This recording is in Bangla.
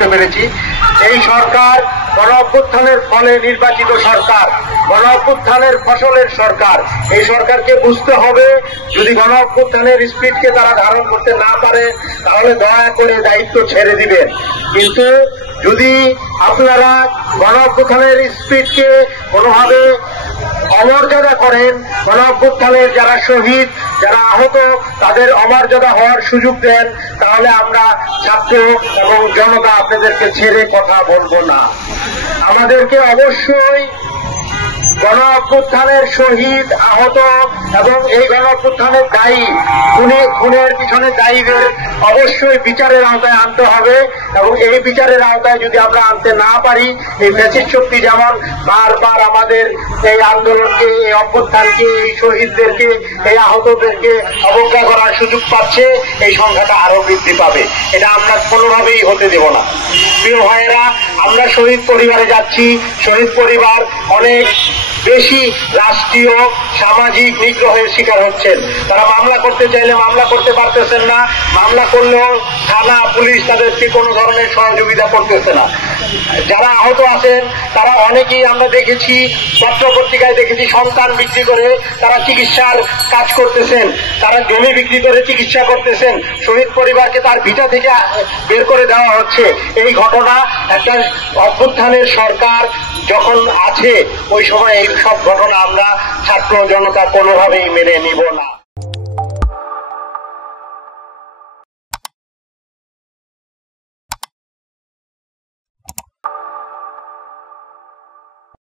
করতে পেরেছি। এই সরকার গণ অভ্যুত্থানের ফলে নির্বাচিত সরকার, গণ অভ্যুত্থানের ফসলের সরকার। এই সরকারকে বুঝতে হবে, যদি গণ অভ্যুত্থানের স্পিডকে তারা ধারণ করতে না পারে তাহলে দয়া করে দায়িত্ব ছেড়ে দিবেন। কিন্তু যদি আপনারা গণ অভ্যুত্থানের স্পিডকে কোনোভাবে অমর্যাদা করেন, গণ অভ্যুত্থানের যারা শহীদ, যারা আহত, তাদের অমর্যাদা হওয়ার সুযোগ দেন, তাহলে আমরা ছাত্র এবং জনতা আপনাদেরকে ছেড়ে কথা বলবো না। আমাদেরকে অবশ্যই গণ অভ্যুত্থানের শহীদ, আহত এবং এই গণ অভ্যুত্থানের দায়ী, খুনের পিছনে দায়ীদের অবশ্যই বিচারের আওতায় আনতে হবে। এবং এই বিচারের আওতায় যদি আমরা আনতে না পারি, এই ফ্যাসিস্ট শক্তি যেমন বারবার আমাদের এই আন্দোলনকে, এই অভ্যুত্থানকে, এই শহীদদেরকে, এই আহতদেরকে অবজ্ঞা করার সুযোগ পাচ্ছে, এই সংখ্যাটা আরো বৃদ্ধি পাবে। এটা আমরা কোনোভাবেই হতে দেব না। প্রিয় ভাইয়েরা, আমরা শহীদ পরিবারে যাচ্ছি। শহীদ পরিবার অনেক বেশি রাষ্ট্রীয় সামাজিক নিগ্রহের শিকার হচ্ছেন। তারা মামলা করতে চাইলে মামলা করতে পারতেছেন না, মামলা করলেও থানা পুলিশ তাদেরকে কোনো ধরনের সহযোগিতা করতেছে না। যারা আহত আছেন তারা অনেকেই আমরা দেখেছি, পত্র পত্রিকায় দেখেছি, সন্তান বিক্রি করে তারা চিকিৎসার কাজ করতেছেন, তারা জমি বিক্রি করে চিকিৎসা করতেছেন। শহীদ পরিবারকে তার ভিটা থেকে বের করে দেওয়া হচ্ছে। এই ঘটনা একটা অভ্যুত্থানের সরকার যখন আছে ওই সময় এই সব ঘটনা আমরা ছাত্র জনতা কোনোভাবেই মেনে নিব না।